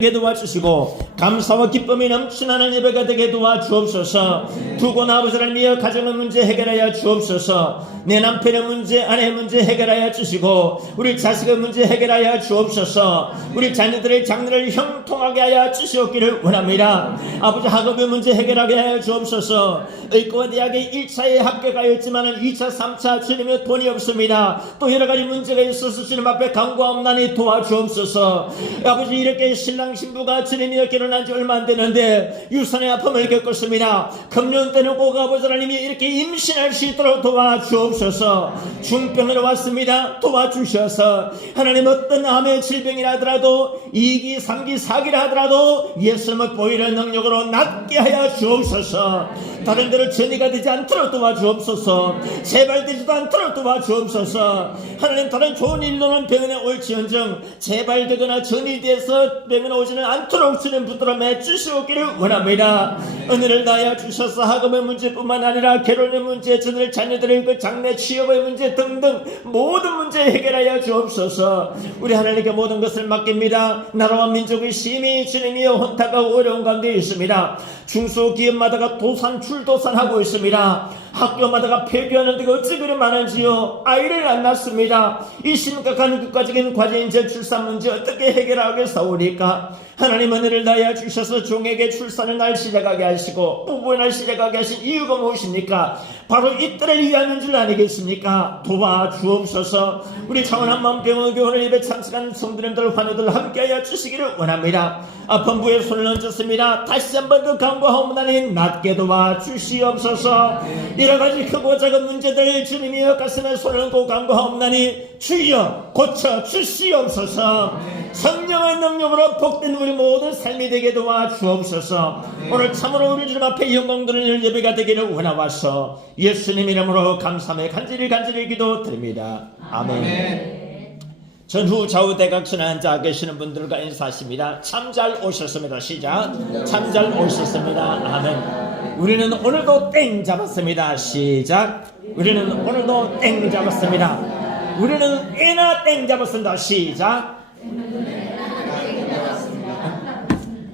되게 도와주시고 감사와 기쁨이 넘치는 예배가 되게 도와주옵소서. 두고 아버지 하나님이여 가정의 문제 해결하여 주옵소서. 내 남편의 문제, 아내의 문제 해결하여 주시고 우리 자식의 문제 해결하여 주옵소서. 우리 자녀들의 장래를 형통하게 하여 주시옵기를 원합니다. 아버지 학업의 문제 해결하게 하여 주옵소서. 의과와 대학에 1차에 합격하였지만 2차, 3차 주님의 돈이 없습니다. 또 여러가지 문제가 있어서 주님 앞에 간구하옵나니 도와주옵소서. 아버지 이렇게 신랑 신부가 주님이여 결혼한 지 얼마 안 되는데 유산의 아픔을 겪었습니다. 금년 때는 꼭 아버지 하나님이 이렇게 임신할 수 있도록 도와주옵소서. 중병으로 왔습니다. 도와주셔서 하나님 어떤 암의 질병이라 하더라도 2기, 3기, 4기라 하더라도 예수님을 보이는 능력으로 낫게 하여 주옵소서. 다른 데로 전이가 되지 않도록 도와주옵소서. 재발되지도 않도록 도와주옵소서. 하나님 다른 좋은 일로는 병원에 올지언정 재발되거나 전이돼서 병원에 오지는 않도록 주님 붙들어 매주시옵기를 원합니다. 은혜를 다하여 주셔서 학업의 문제뿐만 아니라 결혼의 문제, 저들 자녀들의 그 장래 취업의 문제 등등 모든 문제 해결하여 주옵소서. 우리 하나님께 모든 것을 맡깁니다. 나라와 민족의 심히 주님이여 혼탁하고 어려운 가운데 있습니다. 중소기업마다가 출도산하고 있습니다. 학교마다가 폐교하는 데가 어찌 그리 많은지요. 아이를 안 낳습니다. 이 심각한 국가적인 과제인 저출산 문제 어떻게 해결하겠사오니까 하나님 은혜를 다하여 주셔서 종에게 출산을 날 시작하게 하시고 부부의 날 시작하게 하신 이유가 무엇입니까? 바로 이때를 위하는 줄 아니겠습니까? 도와주옵소서. 우리 창원 한마음병원 교회를 예배 참석한 성도님들 환우들 함께하여 주시기를 원합니다. 아픈 부에 손을 얹었습니다. 다시 한 번 더 간구하옵나니 낫게 도와주시옵소서. 여러가지 크고 작은 문제들 주님이여 가슴에 손을 얹고 간구하옵나니 주여 고쳐주시옵소서. 성령의 능력으로 복된 우리 모든 삶이 되게 도와주옵소서. 오늘 참으로 우리 주님 앞에 영광 드리는 예배가 되기를 원하와서 예수님 이름으로 감사하며 간절히 기도드립니다. 아멘. 전후 좌우 대각선에 앉아 계시는 분들과 인사하십니다. 참 잘 오셨습니다. 시작. 참 잘 오셨습니다. 아멘. 우리는 오늘도 땡 잡았습니다. 시작. 우리는 오늘도 땡 잡았습니다. 우리는 애나 땡 잡았습니다. 시작.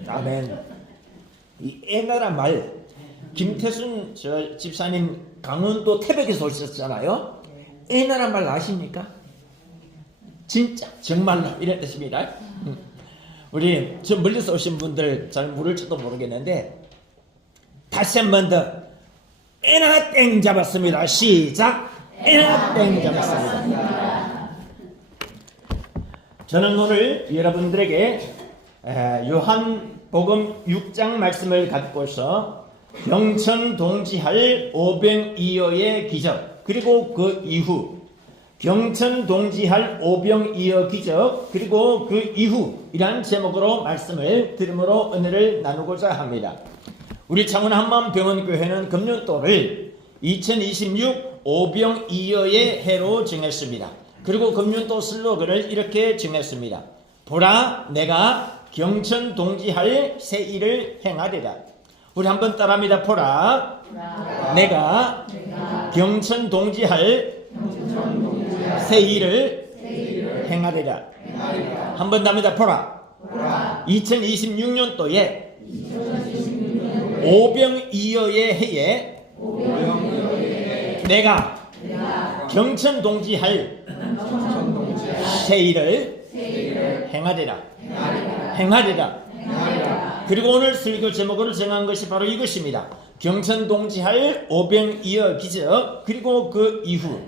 아멘. 이 애나란 말 김태순 저 집사님 강원도 태백에서 오셨잖아요. 애나란 말 아십니까? 진짜 정말로 이런 뜻입니다. 우리 저 멀리서 오신 분들 잘 모를지도 모르겠는데 다시 한 번 더 애나 땡 잡았습니다. 시작. 애나 땡 잡았습니다. 저는 오늘 여러분들에게 요한복음 6장 말씀을 갖고서 병천동지할 오병이어의 기적 그리고 그 이후 병천동지할 오병이어 기적 그리고 그 이후 이란 제목으로 말씀을 들음으로 은혜를 나누고자 합니다. 우리 창원 한마음병원교회는 금년도를 2026 오병이어의 해로 정했습니다. 그리고 금년도 슬로건을 이렇게 정했습니다. 보라 내가 경천동지할 새 일을 행하리라. 우리 한번 따라합니다. 보라 내가 경천동지할 새 일을 행하리라. 한 번 더 합니다. 보라 2026년도에 오병이어의 해에 내가 경천동지할 새 일을 행하리라. 그리고 오늘 설교 제목으로 정한 것이 바로 이것입니다. 경천동지할 오병이어 기적 그리고 그 이후.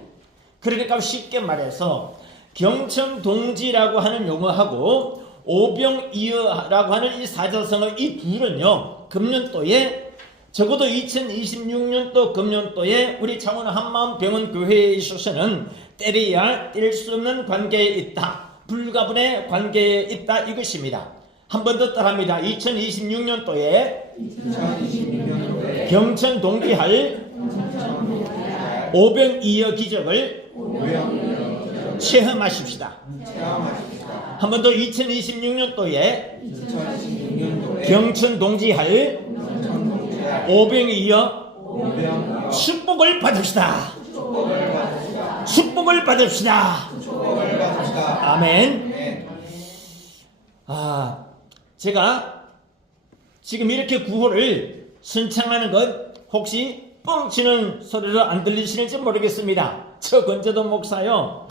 그러니까 쉽게 말해서 경천동지라고 하는 용어하고 오병이어라고 하는 이 사자성어 이 둘은요 금년도에 적어도 2026년도 금년도에 우리 창원 한마음병원 교회에 있어서는 때려야 뗄 수 없는 관계에 있다. 불가분의 관계에 있다 이것입니다. 한 번 더 따라합니다. 2026년도에 경천동지할 오병이어 기적을 체험하십시다. 한 번 더 2026년도에 경천동지할 오병이어 축복을 받읍시다. 축복을 받읍시다. 아멘. 제가 지금 이렇게 구호를 선창하는 것 혹시 뻥치는 소리로 안 들리시는지 모르겠습니다. 저 권재도 목사요.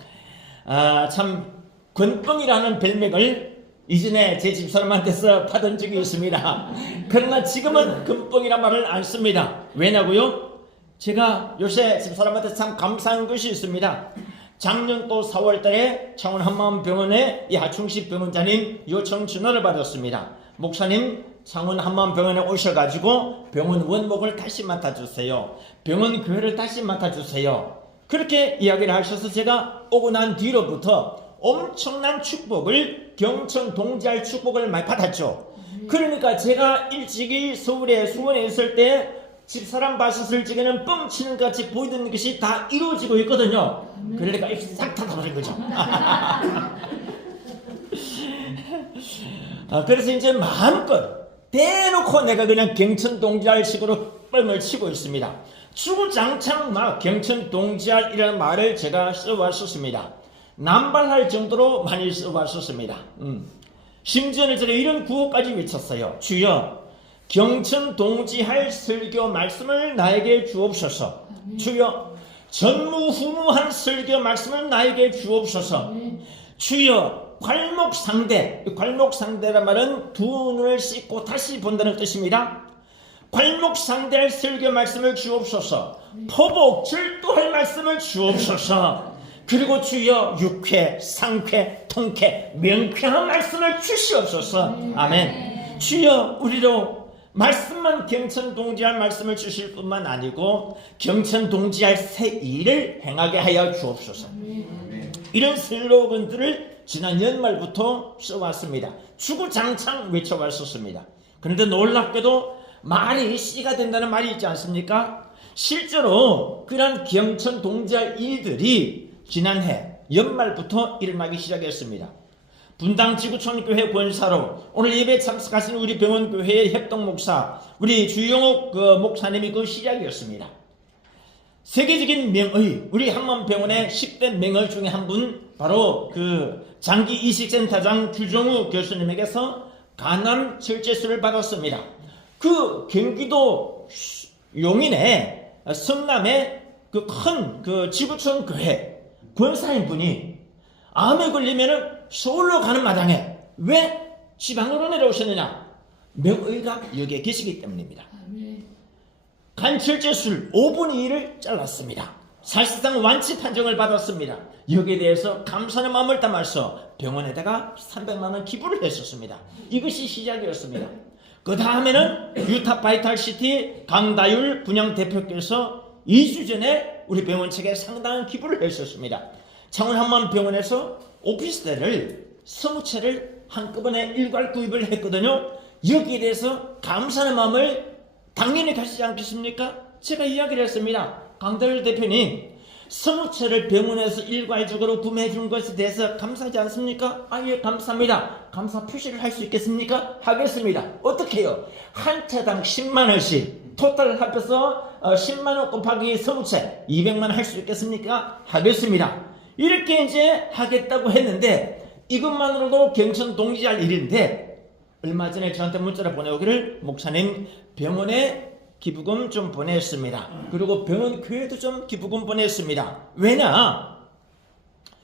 참 권뻥이라는 별명을 이전에 제 집사람한테서 받은 적이 있습니다. 그러나 지금은 권뻥이란 말을 안 씁니다. 왜냐고요? 제가 요새 집사람한테 참 감사한 것이 있습니다. 작년도 4월달에 창원 한마음병원의 이 하충식 병원장님 요청 전화를 받았습니다. 목사님, 창원 한마음병원에 오셔가지고 병원 원목을 다시 맡아주세요. 병원 교회를 다시 맡아주세요. 그렇게 이야기를 하셔서 제가 오고 난 뒤로부터 엄청난 축복을, 경천 동지할 축복을 많이 받았죠. 그러니까 제가 일찍이 서울에 수원에 있을 때 집사람 봤었을 적에는 뻥치는 같이 보이던 것이 다 이루어지고 있거든요. 그러니까 입이 싹 닫아버린 거죠. 그래서 이제 마음껏 대놓고 내가 그냥 경천 동지할 식으로 뻥을 치고 있습니다. 주구장창 막 경천 동지할이라는 말을 제가 써왔었습니다. 남발할 정도로 많이 써왔었습니다. 심지어는 제가 이런 구호까지 외쳤어요. 주여, 경천 동지할 설교 말씀을 나에게 주옵소서. 주여, 전무후무한 설교 말씀을 나에게 주옵소서. 주여, 괄목상대. 괄목상대란 말은 두 눈을 씻고 다시 본다는 뜻입니다. 괄목상대할 설교 말씀을 주옵소서. 포복 절도할 말씀을 주옵소서. 그리고 주여, 육회, 상회, 통회, 명쾌한 말씀을 주시옵소서. 아멘. 주여, 우리로 말씀만 경천 동지할 말씀을 주실 뿐만 아니고 경천 동지할 새 일을 행하게 하여 주옵소서. 이런 슬로건들을 지난 연말부터 써왔습니다. 주구장창 외쳐왔었습니다. 그런데 놀랍게도 말이 씨가 된다는 말이 있지 않습니까? 실제로 그런 경천 동지할 일들이 지난해 연말부터 일어나기 시작했습니다. 분당 지구촌 교회 권사로 오늘 예배 참석하신 우리 병원 교회의 협동 목사, 우리 주영옥 목사님이 그 시작이었습니다. 세계적인 명의, 우리 한마음병원의 10대 명의 중에 한 분, 바로 그 장기 이식센터장 주정우 교수님에게서 간암 절제술을 받았습니다. 그 경기도 용인의 성남의 그 큰 그 지구촌 교회 권사인 분이 암에 걸리면은 서울로 가는 마당에 왜 지방으로 내려오셨느냐? 명의가 여기에 계시기 때문입니다. 간절제술 5분의 1을 잘랐습니다. 사실상 완치 판정을 받았습니다. 여기에 대해서 감사의 마음을 담아서 병원에다가 300만 원 기부를 했었습니다. 이것이 시작이었습니다. 그 다음에는 유타 바이탈시티 강다율 분양 대표께서 2주 전에 우리 병원 측에 상당한 기부를 했었습니다. 창원 한마음병원에서 오피스텔을 20채를 한꺼번에 일괄 구입을 했거든요. 여기에 대해서 감사의 마음을 당연히 가시지 않겠습니까? 제가 이야기를 했습니다. 강다율 대표님, 20채를 병원에서 일괄적으로 구매해 준 것에 대해서 감사하지 않습니까? 예, 감사합니다. 감사 표시를 할 수 있겠습니까? 하겠습니다. 어떻게 해요? 한 채당 10만원씩 토탈 합해서 10만원 곱하기 20채 200만원 할 수 있겠습니까? 하겠습니다. 이렇게 이제 하겠다고 했는데 이것만으로도 경천 동지할 일인데 얼마 전에 저한테 문자를 보내오기를 목사님 병원에 기부금 좀 보냈습니다. 그리고 병원 교회도 좀 기부금 보냈습니다. 왜냐?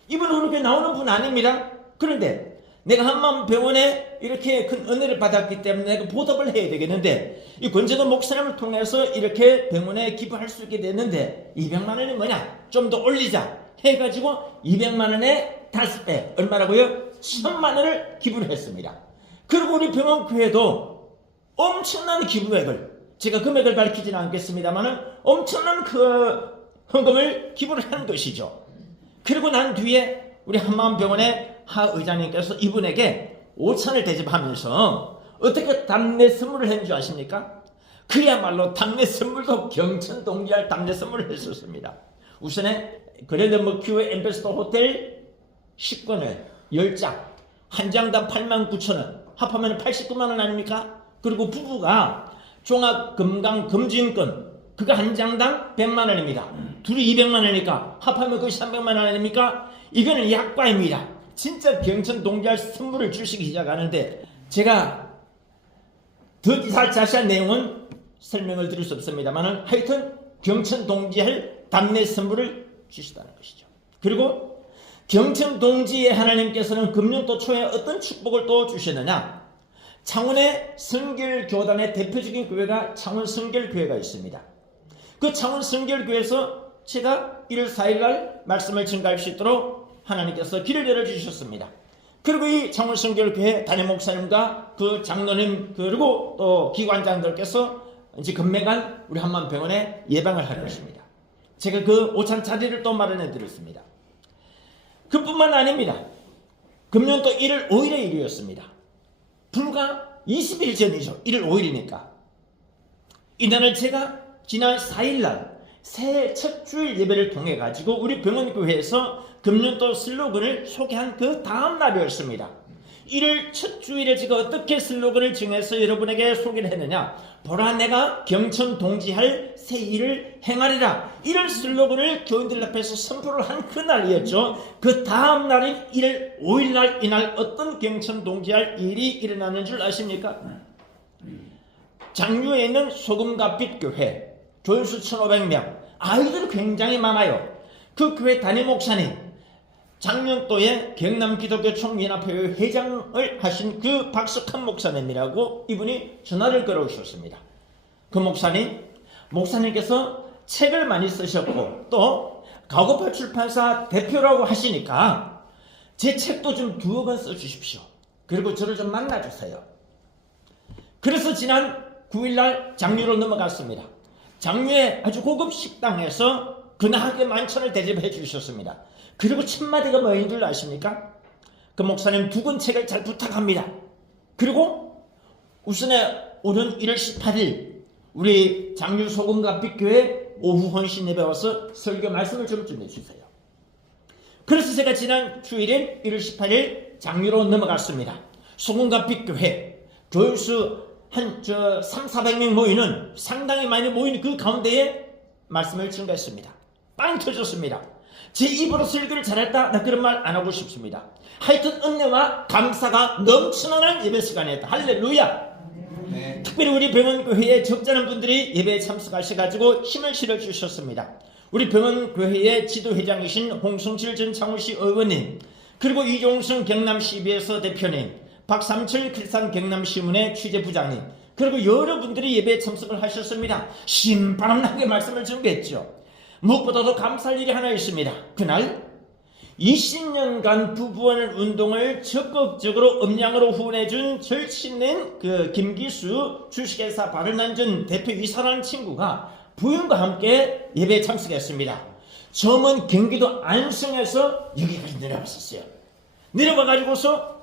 이분은 그렇게 나오는 분 아닙니다. 그런데 내가 한마음병원에 이렇게 큰 은혜를 받았기 때문에 내가 보답을 해야 되겠는데 이 권재도 목사님을 통해서 이렇게 병원에 기부할 수 있게 됐는데 200만 원이 뭐냐? 좀 더 올리자 해가지고 200만 원에 5배 얼마라고요? 1000만 원을 기부를 했습니다. 그리고 우리 병원 교회도 엄청난 기부액을, 제가 금액을 밝히지는 않겠습니다만 엄청난 그 헌금을 기부를 한 것이죠. 그리고 난 뒤에 우리 한마음병원의 하 의장님께서 이분에게 5천을 대접하면서 어떻게 답례 선물을 했는 줄 아십니까? 그야말로 답례 선물도 경천 동지할 답례 선물을 했었습니다. 우선에 그랜드 머큐어 엠베스더 호텔 식권을 10장, 한 장당 89,000원, 합하면 89만 원 아닙니까? 그리고 부부가 종합 건강 검진권, 그거 한 장당 100만 원입니다. 둘이 200만 원이니까 합하면 그것이 300만 원 아닙니까? 이거는 약과입니다. 진짜 경천 동지할 선물을 주시기 시작하는데 제가 더 자세한 내용은 설명을 드릴 수 없습니다만 하여튼 경천 동지할 답례 선물을 주시다는 것이죠. 그리고 경천 동지에 하나님께서는 금년도 초에 어떤 축복을 또 주시느냐, 창원의 성결교단의 대표적인 교회가 창원 성결교회가 있습니다. 그 창원 성결교회에서 제가 1월 4일 날 말씀을 증가할 수 있도록 하나님께서 길을 열어주셨습니다. 그리고 이 창원 성결교회 담임 목사님과 그 장로님 그리고 또 기관장들께서 이제 금매간 우리 한만병원에 예방을 할 것입니다. 제가 그 오찬 자리를 또 마련해 드렸습니다. 그뿐만 아닙니다. 금년도 1월 5일의 일이었습니다. 불과 20일 전이죠. 1월 5일이니까. 이날을 제가 지난 4일날 새해 첫 주일 예배를 통해 가지고 우리 병원교회에서 금년도 슬로건을 소개한 그 다음 날이었습니다. 1월 첫 주일에 제가 어떻게 슬로건을 정해서 여러분에게 소개를 했느냐, 보라 내가 경천 동지할 새 일을 행하리라, 이런 슬로건을 교인들 앞에서 선포를 한 그날이었죠. 그 다음 날인 1월 5일날 이날 어떤 경천 동지할 일이 일어나는 줄 아십니까? 장류에 있는 소금갓빛 교회, 조인수 1,500명, 아이들이 굉장히 많아요. 그 교회 담임 목사님, 작년도에 경남기독교 총연합회 회장을 하신 그 박석한 목사님이라고 이분이 전화를 걸어오셨습니다. 그 목사님께서 책을 많이 쓰셨고 또 가고파 출판사 대표라고 하시니까 제 책도 좀 2권 써주십시오. 그리고 저를 좀 만나주세요. 그래서 지난 9일날 장류로 넘어갔습니다. 장류의 아주 고급 식당에서 근하게 만찬을 대접해 주셨습니다. 그리고 첫 마디가 뭐인 줄 아십니까? 그 목사님 2권 책을 잘 부탁합니다. 그리고 우선에 오는 1월 18일 우리 장류 소금갓빛교회 오후 헌신 예배 와서 설교 말씀을 좀 전해주세요. 그래서 제가 지난 주일인 1월 18일 장류로 넘어갔습니다. 소금갓빛교회 조회수 한 300-400명 모이는, 상당히 많이 모이는 그 가운데에 말씀을 증가했습니다. 빵 터졌습니다. 제 입으로 설교를 잘했다, 나 그런 말 안 하고 싶습니다. 하여튼 은혜와 감사가 넘쳐나는 예배 시간이었다. 할렐루야. 네. 특별히 우리 병원교회에 적잖은 분들이 예배에 참석하셔가지고 힘을 실어주셨습니다. 우리 병원교회의 지도회장이신 홍성칠 전 창원시 의원님, 그리고 이종승 경남CBS 대표님, 박삼철 길산 경남신문의 취재부장님, 그리고 여러분들이 예배에 참석을 하셨습니다. 신바람나게 말씀을 준비했죠. 무엇보다도 감사할 일이 하나 있습니다. 그날 20년간 부부원 운동을 적극적으로 음량으로 후원해준 절친낸 그 김기수 주식회사 바른안전 대표이사라는 친구가 부인과 함께 예배에 참석했습니다. 저는 경기도 안성에서 여기까지 내려왔었어요. 내려와가지고서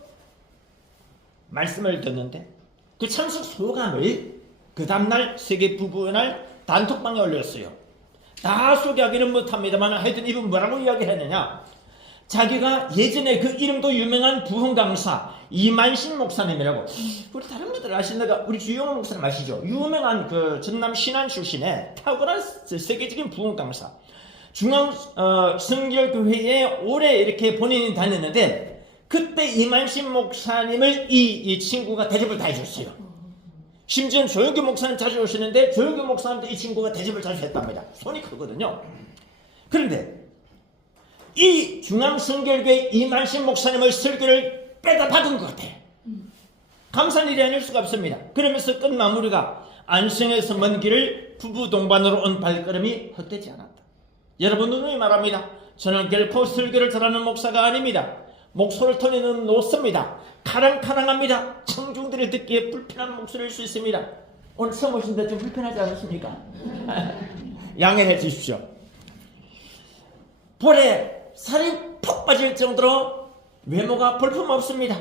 말씀을 듣는데 그 참석 소감을 그 다음날 세계 부부의 단톡방에 올렸어요. 다 소개하기는 못합니다만 하여튼 이분 뭐라고 이야기했느냐, 자기가 예전에 그 이름도 유명한 부흥 강사 이만신 목사님이라고, 우리 다른 분들 아시는가, 우리 주영호 목사님 아시죠? 유명한 그 전남 신안 출신의 탁월한 세계적인 부흥 강사, 중앙 성결교회에 오래 이렇게 본인이 다녔는데 그때 이만신 목사님을 이 친구가 대접을 다 해줬어요. 심지어 조영규 목사님 자주 오시는데 조영규 목사님도 이 친구가 대접을 자주 했답니다. 손이 크거든요. 그런데 이 중앙성결교회 이만신 목사님의 설교를 빼다 박은 것 같아. 감사한 일이 아닐 수가 없습니다. 그러면서 끝 마무리가, 안성에서 먼 길을 부부 동반으로 온 발걸음이 헛되지 않았다. 여러분 누누이 말합니다. 저는 결코 설교를 잘하는 목사가 아닙니다. 목소리를 톤에는 놓습니다. 카랑카랑합니다. 청중들이 듣기에 불편한 목소리일 수 있습니다. 오늘 처음 오신데 좀 불편하지 않으십니까? 양해해 주십시오. 볼에 살이 푹 빠질 정도로 외모가 볼품없습니다.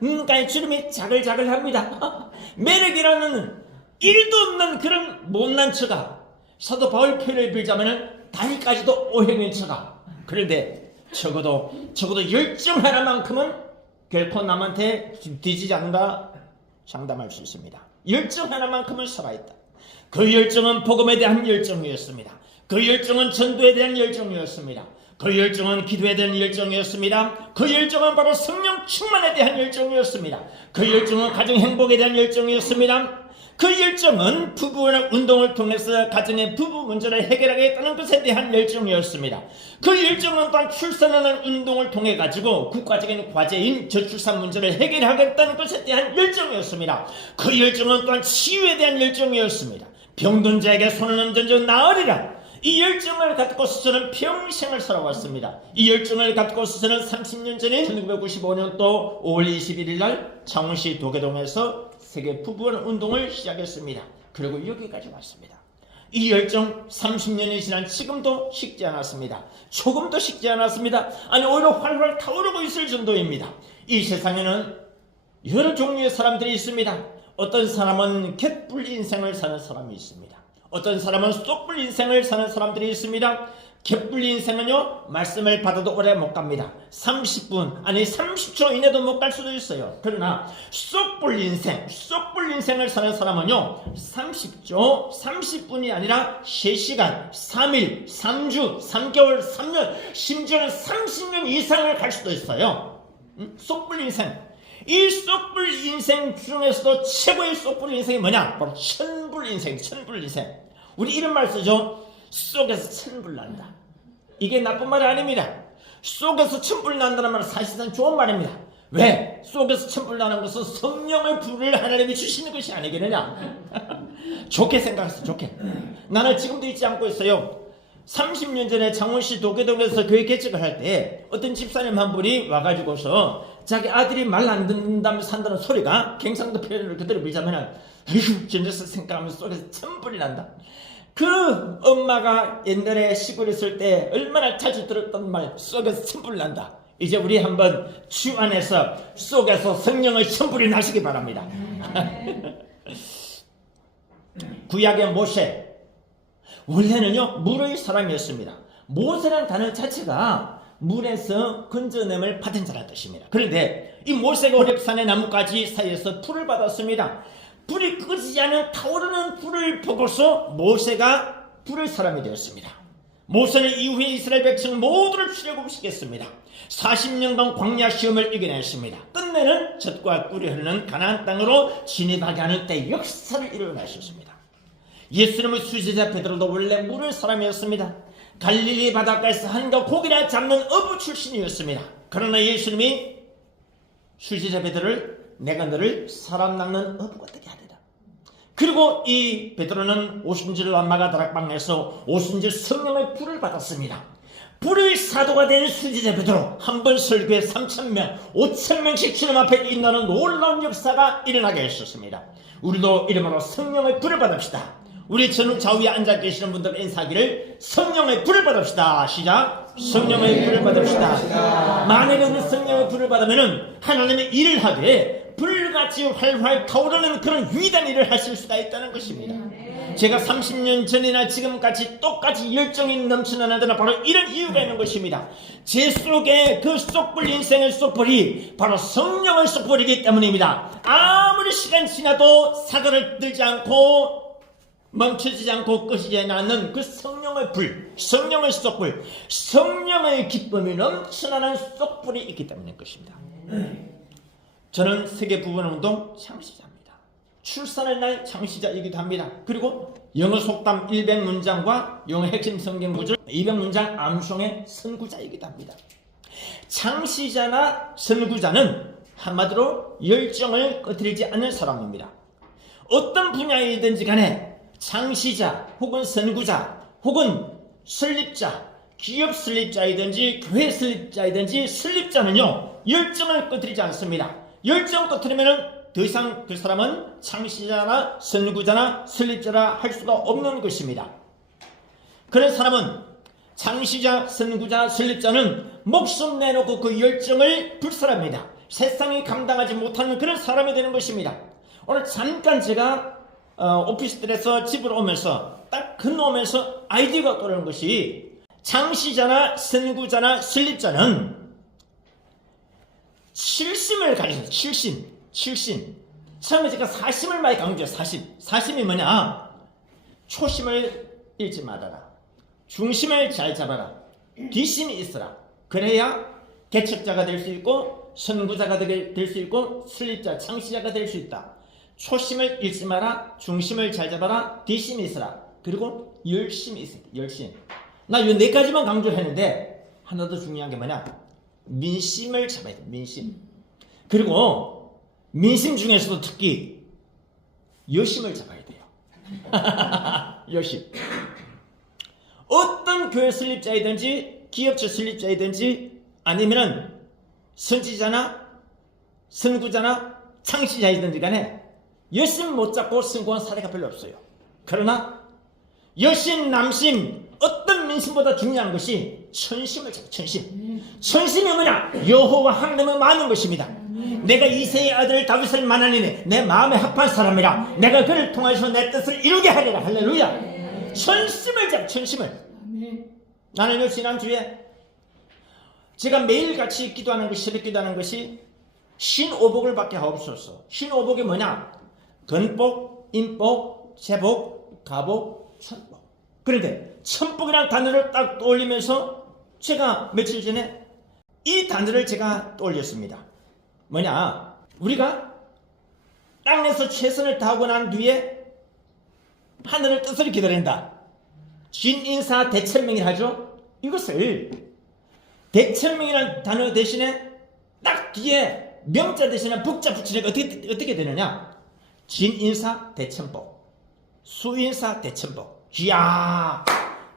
눈가에 주름이 자글자글합니다. 매력이라는 1도 없는 그런 못난 처가, 사도 바울 표현을 빌자면 다리까지도 오행인 처가, 그런데 적어도 열정 하나만큼은 결코 남한테 뒤지지 않는다 장담할 수 있습니다. 열정 하나만큼은 살아있다. 그 열정은 복음에 대한 열정이었습니다. 그 열정은 전도에 대한 열정이었습니다. 그 열정은 기도에 대한 열정이었습니다. 그 열정은 바로 성령 충만에 대한 열정이었습니다. 그 열정은 가정 행복에 대한 열정이었습니다. 그 열정은 부부의 운동을 통해서 가정의 부부 문제를 해결하겠다는 것에 대한 열정이었습니다. 그 열정은 또한 출산하는 운동을 통해 가지고 국가적인 과제인 저출산 문제를 해결하겠다는 것에 대한 열정이었습니다. 그 열정은 또한 치유에 대한 열정이었습니다. 병든 자에게 손을 얹어 나으리라. 이 열정을 갖고서 저는 평생을 살아왔습니다. 이 열정을 갖고서 저는 30년 전에 1995년도 5월 21일 날 창원시 도계동에서 세계 부부원 운동을 시작했습니다. 그리고 여기까지 왔습니다. 이 열정 30년이 지난 지금도 식지 않았습니다. 조금도 식지 않았습니다. 아니 오히려 활활 타오르고 있을 정도입니다. 이 세상에는 여러 종류의 사람들이 있습니다. 어떤 사람은 갯불 인생을 사는 사람이 있습니다. 어떤 사람은 쏙불 인생을 사는 사람들이 있습니다. 갯불 인생은요, 말씀을 받아도 오래 못 갑니다. 30분 아니 30초 이내도 못 갈 수도 있어요. 그러나 쏙불 인생을 사는 사람은요 30초 30분이 아니라 3시간 3일 3주 3개월 3년 심지어는 30년 이상을 갈 수도 있어요. 쏙불 인생. 이 쏙불 인생 중에서도 최고의 쏙불 인생이 뭐냐? 바로 천불 인생. 우리 이런 말 쓰죠. 쏙에서 천불 난다. 이게 나쁜 말이 아닙니다. 쏙에서 천불 난다는 말은 사실상 좋은 말입니다. 왜? 쏙에서 천불 나는 것은 성령의 불을 하나님이 주시는 것이 아니겠느냐. 좋게 생각했어. 좋게. 나는 지금도 잊지 않고 있어요. 30년 전에 창원시 도계동에서 교회 개척을 할 때 어떤 집사님 한 분이 와가지고서 자기 아들이 말 안 듣는다면서 한다는 소리가 경상도 표현을 그대로 밀자면은 에휴 전에서 생각하면서 속에서 천불이 난다. 그 엄마가 옛날에 시골에 있을 때 얼마나 자주 들었던 말 속에서 천불 난다. 이제 우리 한번 주 안에서 속에서 성령의 천불이 나시기 바랍니다. 구약의 모세 원래는요 물의 사람이었습니다. 모세라는 단어 자체가 물에서 건져냄을 받은 자라는 뜻입니다. 그런데 이 모세가 호렙산의 나뭇가지 사이에서 불을 받았습니다. 불이 끄지지 않은 타오르는 불을 보고서 모세가 불의 사람이 되었습니다. 모세는 이후에 이스라엘 백성 모두를 출애굽시켰습니다. 40년간 광야 시험을 이겨냈습니다. 끝내는 젖과 꿀이 흐르는 가나안 땅으로 진입하게 하는 때 역사를 일어나셨습니다. 예수님의 수제자 베드로도 원래 물의 사람이었습니다. 갈릴리 바닷가에서 한가 고기나 잡는 어부 출신이었습니다. 그러나 예수님이 수제자 베드로를 내가 너를 사람 낚는 어부가 되게 하리라. 그리고 이 베드로는 오순절 안마가 다락방에서 오순절 성령의 불을 받았습니다. 불의 사도가 된 수제자 베드로 한 번 설교에 3,000명 5,000명씩 주님 앞에 인하는 놀라운 역사가 일어나게 하셨습니다. 우리도 이름으로 성령의 불을 받읍시다. 우리 전후 좌우에 앉아 계시는 분들 인사하기를 성령의 불을 받읍시다. 시작. 성령의 불을 받읍시다. 만약에 우리 성령의 불을 받으면 하나님의 일을 하되 불같이 활활 타오르는 그런 위대한 일을 하실 수가 있다는 것입니다. 제가 30년 전이나 지금까지 똑같이 열정이 넘치는 데는 바로 이런 이유가 있는 것입니다. 제 속에 그 쏙불 인생의 쏙불이 바로 성령의 쏙불이기 때문입니다. 아무리 시간 지나도 사고를 들지 않고 멈추지 않고 끄시지 않는 그 성령의 불, 성령의 쏙불, 성령의 기쁨이 넘쳐나는 쏙불이 있기 때문인 것입니다. 저는 세계 부부운동 창시자입니다. 출산의 날 창시자이기도 합니다. 그리고 영어 속담 100문장과 영어 핵심 성경 구절 200문장 암송의 선구자이기도 합니다. 창시자나 선구자는 한마디로 열정을 꺼뜨리지 않는 사람입니다. 어떤 분야이든지 간에 창시자 혹은 선구자 혹은 설립자, 기업 설립자이든지 교회 설립자이든지 설립자는요 열정을 꺼뜨리지 않습니다. 열정 꺼뜨리면 더 이상 그 사람은 창시자나 선구자나 설립자라 할 수가 없는 것입니다. 그런 사람은 창시자, 선구자, 설립자는 목숨 내놓고 그 열정을 불살합니다. 세상이 감당하지 못하는 그런 사람이 되는 것입니다. 오늘 잠깐 제가 오피스텔에서 집으로 오면서 딱 건너오면서 아이디어가 떠오르는 것이 창시자나 선구자나 설립자는 칠심을 가지고 칠심. 처음에 제가 사심을 많이 강조해요. 사심이 뭐냐? 초심을 잃지 말아라. 중심을 잘 잡아라. 뒷심이 있어라. 그래야 개척자가 될 수 있고 선구자가 될 수 있고 설립자, 창시자가 될 수 있다. 초심을 잃지 마라. 중심을 잘 잡아라. 뒷심이 있어라. 그리고 열심이 있어라. 열심. 나 이 네 가지만 강조했는데 하나 더 중요한 게 뭐냐? 민심을 잡아야 돼. 민심. 그리고 민심 중에서도 특히 여심을 잡아야 돼요. 여심. 어떤 교회 설립자이든지 기업체 설립자이든지 아니면은 선지자나 선구자나 창시자이든지 간에 여심 못 잡고 성공한 사례가 별로 없어요. 그러나 여심, 남심, 어떤 민심보다 중요한 것이 천심을 잡아. 천심. 천심이 뭐냐? 여호와 하나님을 마는 것입니다. 내가 이새의 아들 다윗을 만나니 내 마음에 합한 사람이라. 내가 그를 통해서 내 뜻을 이루게 하리라. 할렐루야. 천심을 잡아. 천심을. 나는 지난주에 제가 매일같이 기도하는 것이, 새벽 기도하는 것이 신오복을 받게 하옵소서. 신오복이 뭐냐? 건복, 인복, 제복, 가복, 천복. 그런데 천복이라는 단어를 딱 떠올리면서 제가 며칠 전에 이 단어를 제가 떠올렸습니다. 뭐냐? 우리가 땅에서 최선을 다하고 난 뒤에 하늘의 뜻을 기다린다. 진인사 대천명이라 하죠. 이것을 대천명이라는 단어 대신에 딱 뒤에 명자 대신에 북자 붙이니까 어떻게 되느냐? 진인사 대천복, 수인사 대천복. 이야,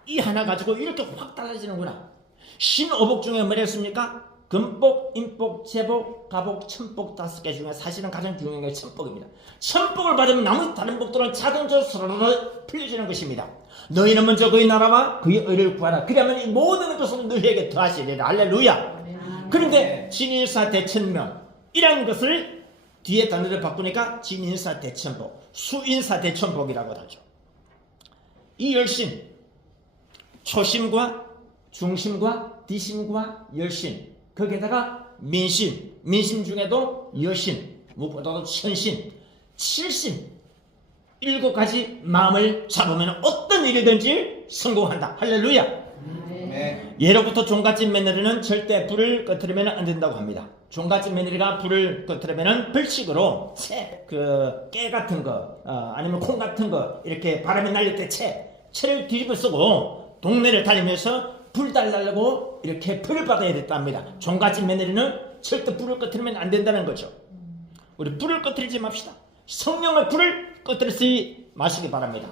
이 하나 가지고 이렇게 확 달라지는구나. 신오복 중에 뭐랬습니까? 금복, 인복, 제복, 가복, 천복 5개 중에 사실은 가장 중요한 게 천복입니다. 천복을 받으면 나머지 다른 복들은 자동적으로 스르르 풀려지는 것입니다. 너희는 먼저 그의 나라와 그의 의를 구하라. 그러면 이 모든 것은 너희에게 더하시리라. 할렐루야. 그런데 진인사 대천명 이라는 것을 뒤에 단어를 바꾸니까 진인사 대천복, 수인사 대천복이라고 하죠. 이 열심, 초심과 중심과 뒷심과 열심, 거기에다가 민심, 민심 중에도 여심, 무엇보다도 천심, 칠심, 7가지 마음을 잡으면 어떤 일이든지 성공한다. 할렐루야. 예로부터 종갓집 며느리는 절대 불을 꺼뜨리면 안 된다고 합니다. 종갓집 며느리가 불을 꺼뜨리면 벌칙으로 깨 같은 거, 아니면 콩 같은 거 이렇게 바람이 날릴 때 채를 뒤집어 쓰고 동네를 다니면서 불 달라고 이렇게 벌을 받아야 됐답니다. 종갓집 며느리는 절대 불을 꺼뜨리면 안 된다는 거죠. 우리 불을 꺼뜨리지 맙시다. 성령의 불을 꺼뜨리지 마시기 바랍니다.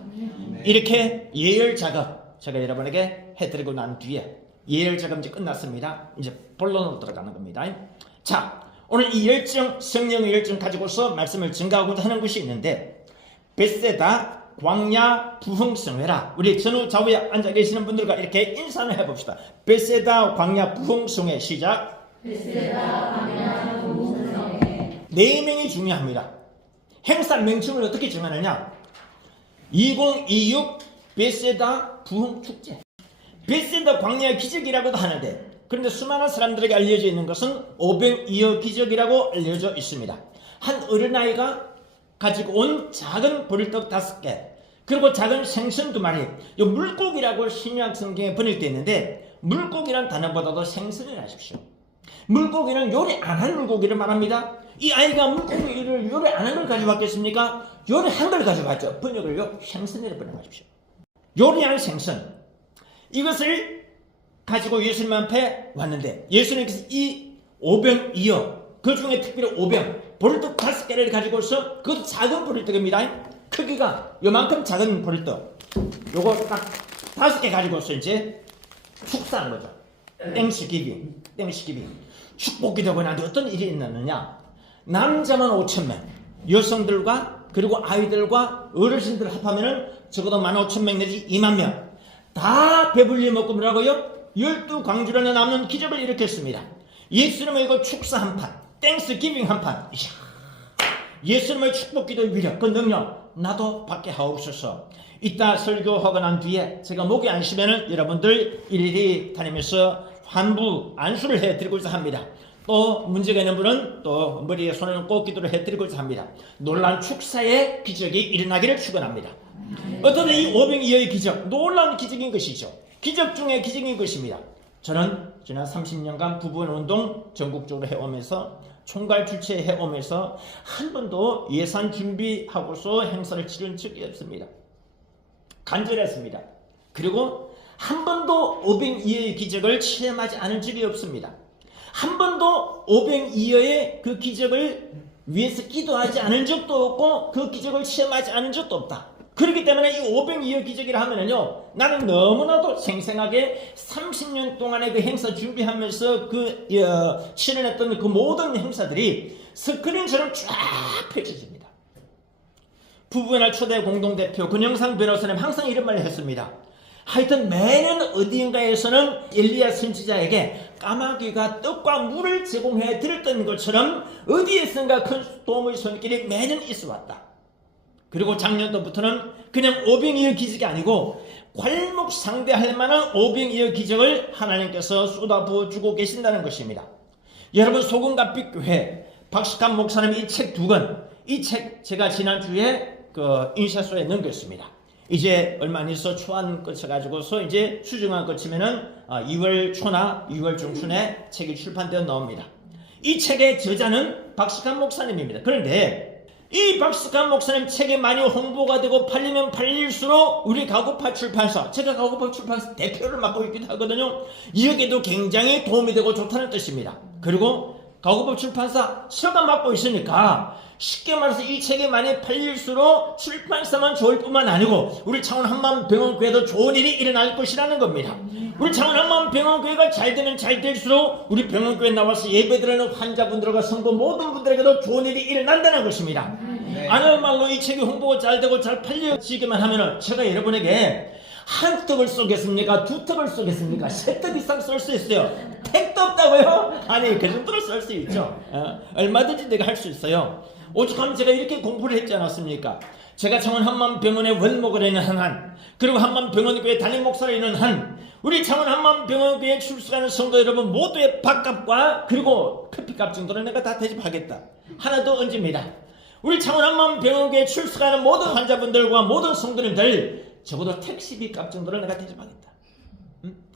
이렇게 예열 작업 제가 여러분에게 해드리고 난 뒤에 예열 작업 이제 끝났습니다. 이제 본론으로 들어가는 겁니다. 자, 오늘 이 열정, 성령의 열정 가지고서 말씀을 증가하고자 하는 것이 있는데, 벳세다 광야 부흥성회라. 우리 전후 좌우에 앉아 계시는 분들과 이렇게 인사를 해봅시다. 벳세다 광야 부흥성회. 시작. 벳세다 광야 부흥성회. 4명이 중요합니다. 행사 명칭을 어떻게 정하느냐? 2026 벳세다 부흥축제. 벳세다 광야의 기적이라고도 하는데, 그런데 수많은 사람들에게 알려져 있는 것은 오병이어 기적이라고 알려져 있습니다. 한 어린아이가 가지고 온 작은 보리떡 5개, 그리고 작은 생선 2마리. 이 물고기라고 신약 성경에 번역되어 있는데, 물고기란 단어보다도 생선을 하십시오. 물고기는 요리 안 한 물고기를 말합니다. 이 아이가 물고기를 요리 안 한 걸 가져왔겠습니까? 요리한 걸 가져왔죠. 번역을요, 생선이라고 번역하십시오. 요리한 생선. 이것을 가지고 예수님 앞에 왔는데, 예수님께서 이 오병이어, 그 중에 특별히 오병, 보리떡 5개를 가지고서, 그것도 작은 보리떡입니다. 크기가 요만큼 작은 보리떡, 요거 딱 5개 가지고서 이제 축사한 거죠. 땡스기빙. 축복이 되고 나는데 어떤 일이 있느냐? 남자만 5,000명, 여성들과 그리고 아이들과 어르신들 합하면은 적어도 15,000명 내지 2만 명 다 배불리 먹고 뭐라고요? 12광주라는 남는 기적을 일으켰습니다. 예수님의 이거 축사 한 판, 땡스기빙 한 판. 이야, 예수님의 축복기도의 위력, 그 능력 나도 받게 하옵소서. 이따 설교하고 난 뒤에 제가 목이 안 쉬면은 여러분들 일일이 다니면서 환부 안수를 해드리고자 합니다. 또 문제가 있는 분은 또 머리에 손을 꼭 기도를 해드리고자 합니다. 놀라운 축사의 기적이 일어나기를 축원합니다. 어떤 이 오병이어의 기적, 놀라운 기적인 것이죠. 기적 중에 기적인 것입니다. 저는 지난 30년간 부부운동 전국적으로 해오면서 총괄 주최해 오면서 한 번도 예산 준비하고서 행사를 치른 적이 없습니다. 간절했습니다. 그리고 한 번도 502호의 기적을 체험하지 않은 적이 없습니다. 한 번도 502호의 그 기적을 위해서 기도하지 않은 적도 없고 그 기적을 체험하지 않은 적도 없다. 그렇기 때문에 이 502호 기적이라 하면은요, 나는 너무나도 생생하게 30년 동안의 그 행사 준비하면서 실현했던 그 모든 행사들이 스크린처럼 쫙 펼쳐집니다. 부부의 초대 공동대표 근영상 변호사님 항상 이런 말을 했습니다. 하여튼 매년 어디인가에서는 엘리야 선지자에게 까마귀가 떡과 물을 제공해 드렸던 것처럼 어디에선가 큰 도움의 손길이 매년 있어 왔다. 그리고 작년도부터는 그냥 502호 기적이 아니고 괄목 상대할 만한 502호 기적을 하나님께서 쏟아부어주고 계신다는 것입니다. 여러분, 소금과 빛교회 박식한 목사님 이 책 2권, 이 책 제가 지난주에 그 인쇄소에 넘겼습니다. 이제 얼마 안 있어 초안 거쳐가지고서 이제 수정안 거치면은 2월 초나 2월 중순에 책이 출판되어 나옵니다. 이 책의 저자는 박식한 목사님입니다. 그런데 이 박식한 목사님 책이 많이 홍보가 되고 팔리면 팔릴수록 우리 가구파 출판사, 제가 가구파 출판사 대표를 맡고 있기도 하거든요. 여기도 굉장히 도움이 되고 좋다는 뜻입니다. 그리고 가구파 출판사 제가 맡고 있으니까 쉽게 말해서 이 책이 많이 팔릴수록 출판사만 좋을 뿐만 아니고 우리 창원 한마음병원교회도 좋은 일이 일어날 것이라는 겁니다. 우리 창원 한마음병원교회가 잘 되면 잘 될수록 우리 병원교회 나와서 예배드리는 환자분들과 성도 모든 분들에게도 좋은 일이 일어난다는 것입니다. 아니야말로 이 책이 홍보가 잘 되고 잘 팔려지기만 하면은 제가 여러분에게 한 턱을 쏘겠습니까? 두 턱을 쏘겠습니까? 세 턱 이상 쏠 수 있어요. 택도 없다고요? 아니, 그 정도로 쏠 수 있죠. 얼마든지 내가 할 수 있어요. 오죽하면 제가 이렇게 공부를 했지 않았습니까? 제가 창원 한마음병원의 원목을 있는 한, 그리고 한마음병원교회 담임 목사로 있는 한, 우리 창원 한마음병원교회에 출석하는 성도 여러분 모두의 밥값과 그리고 커피값 정도는 내가 다 대접하겠다. 하나 더 얹습니다. 우리 창원 한마음병원교회에 출석하는 모든 환자분들과 모든 성도님들 적어도 택시비 값 정도를 내가 대접하겠다.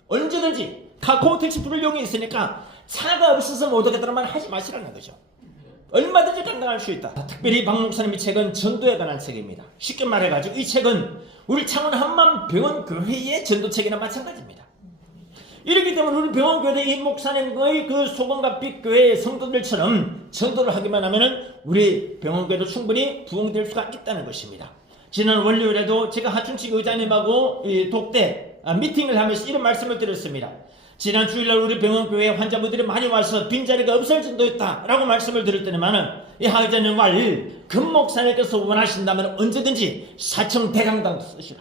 언제든지 카카오 택시 부를 용이 있으니까 차가 없어서 못 오겠다는 말 하지 마시라는 거죠. 얼마든지 감당할 수 있다. 특별히 박 목사님의 책은 전도에 관한 책입니다. 쉽게 말해가지고 이 책은 우리 창원 한마음병원교회의 전도책이나 마찬가지입니다. 이렇기 때문에 우리 병원교회 이 목사님의 그 소금과 빛교회의 성도들처럼 전도를 하기만 하면은 우리 병원교회도 충분히 부흥될 수가 있다는 것입니다. 지난 월요일에도 제가 하춘식 의장님하고 독대 미팅을 하면서 이런 말씀을 드렸습니다. 지난 주일날 우리 병원교회 환자분들이 많이 와서 빈자리가 없을 정도였다라고 말씀을 드릴 때는만은 이 하의자님 말 금목사님께서 원하신다면 언제든지 4층 대강당 쓰시라.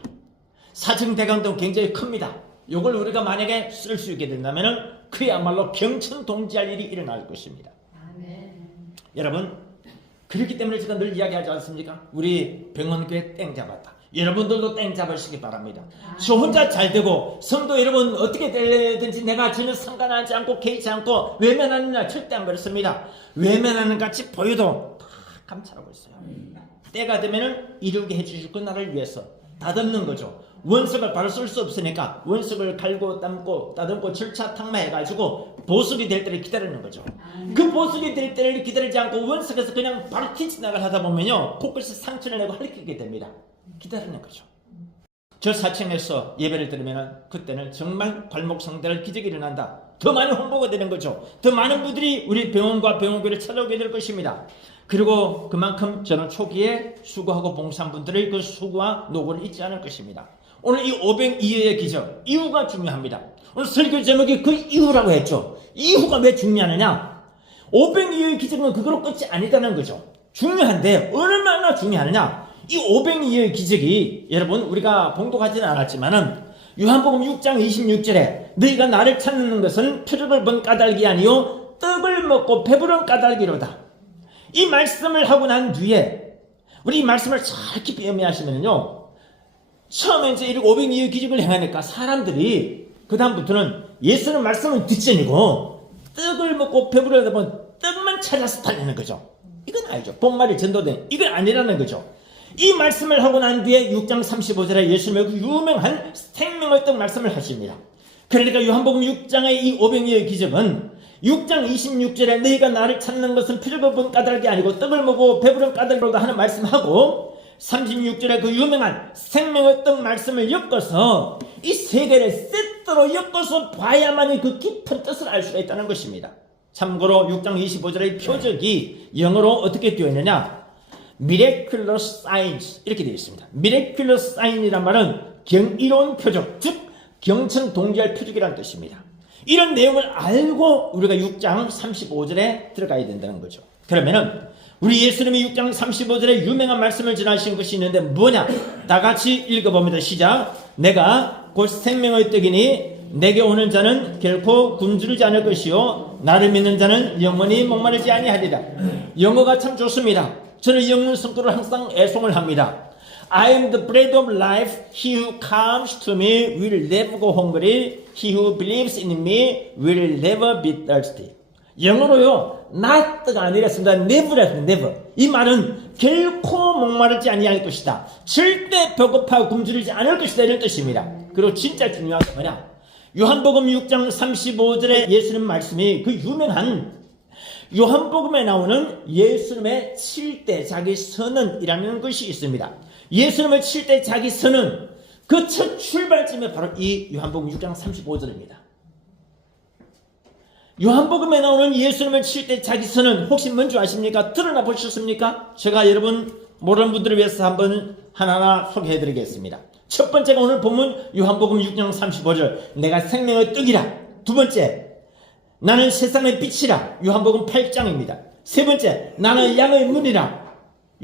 4층 대강당 굉장히 큽니다. 이걸 우리가 만약에 쓸 수 있게 된다면은 그야말로 경천동지할 일이 일어날 것입니다. 아멘. 여러분, 그렇기 때문에 제가 늘 이야기하지 않습니까? 우리 병원교회 땡 잡았다. 여러분들도 땡 잡으시기 바랍니다. 저 혼자 잘 되고 성도 여러분 어떻게 되든지 내가 전혀 상관하지 않고 개의치 않고 외면하느냐 절대 안 그렇습니다. 외면하는 같이 보여도 다 감찰하고 있어요. 때가 되면은 이루게 해주실 그 나를 위해서 다듬는 거죠. 원석을 바로 쓸 수 없으니까 원석을 갈고 담고 다듬고 절차 탕마해가지고 보석이 될 때를 기다리는 거죠. 그 보석이 될 때를 기다리지 않고 원석에서 그냥 바로 튀지나갈 하다 보면요 코끝에 상처를 내고 헐리게 됩니다. 기다리는 거죠. 저 4층에서 예배를 드리면은 그때는 정말 발목상대할 기적이 일어난다. 더 많이 홍보가 되는 거죠. 더 많은 분들이 우리 병원과 병원교회를 찾아오게 될 것입니다. 그리고 그만큼 저는 초기에 수고하고 봉사한 분들의 그 수고와 노고를 잊지 않을 것입니다. 오늘 이 502호의 기적, 이후가 중요합니다. 오늘 설교 제목이 그 이후라고 했죠. 이후가 왜 중요하느냐? 502호의 기적은 그거로 끝이 아니다는 거죠. 중요한데 얼마나 중요하느냐? 이 502호의 기적이 여러분 우리가 봉독하지는 않았지만은 요한복음 6장 26절에 너희가 나를 찾는 것은 표적을 본 까닭이 아니요 떡을 먹고 배부른 까닭이로다. 이 말씀을 하고 난 뒤에 우리 이 말씀을 잘 깊이 음미하시면요 처음에 이제 이렇게 502호의 기적을 행하니까 사람들이 그 다음부터는 예수는 말씀은 뒷전이고 떡을 먹고 배부르다 보면 떡만 찾아서 다니는 거죠. 이건 아니죠. 본말이 전도된 이건 아니라는 거죠. 이 말씀을 하고 난 뒤에 6장 35절에 예수님의 그 유명한 생명의 떡 말씀을 하십니다. 그러니까 요한복음 6장의 이 502호의 기적은 6장 26절에 너희가 나를 찾는 것은 피를 본 까닭이 아니고 떡을 먹고 배부른 까닭이로다 하는 말씀하고 36절에 그 유명한 생명의 떡 말씀을 엮어서 이 세 개를 세트로 엮어서 봐야만이 그 깊은 뜻을 알 수가 있다는 것입니다. 참고로 6장 25절의 표적이 영어로 어떻게 되어 있느냐, miraculous signs 이렇게 되어 있습니다. miraculous sign이란 말은 경이로운 표적, 즉 경천동지할 표적이라는 뜻입니다. 이런 내용을 알고 우리가 6장 35절에 들어가야 된다는 거죠. 그러면은 우리 예수님이 6장 35절에 유명한 말씀을 전하신 것이 있는데 뭐냐? 다 같이 읽어봅니다. 시작. 내가 곧 생명의 떡이니 내게 오는 자는 결코 굶주리지 않을 것이요 나를 믿는 자는 영원히 목마르지 아니하리라. 영어가 참 좋습니다. 저는 영문 성구를 항상 애송을 합니다. I am the bread of life. He who comes to me will never go hungry. He who believes in me will never be thirsty. 영어로요, not가 아니랬습니다. never였습니다. never. 이 말은 결코 목마르지 아니할 것이다. 절대 배고파 굶주리지 않을 것이다. 이런 뜻입니다. 그리고 진짜 중요한 게 뭐냐? 요한복음 6장 35절의 예수님 말씀이 그 유명한 요한복음에 나오는 예수님의 7대 자기 선언이라는 것이 있습니다. 예수님의 7대 자기 선언, 그 첫 출발점이 바로 이 요한복음 6장 35절입니다. 요한복음에 나오는 예수님의 7대 자기 선언 혹시 뭔지 아십니까? 들어나 보셨습니까? 제가 여러분 모르는 분들을 위해서 한번 하나하나 소개해 드리겠습니다. 첫 번째가 오늘 본문 요한복음 6장 35절 내가 생명의 떡이라. 두 번째 나는 세상의 빛이라. 요한복음 8장입니다. 세 번째 나는 양의 문이라.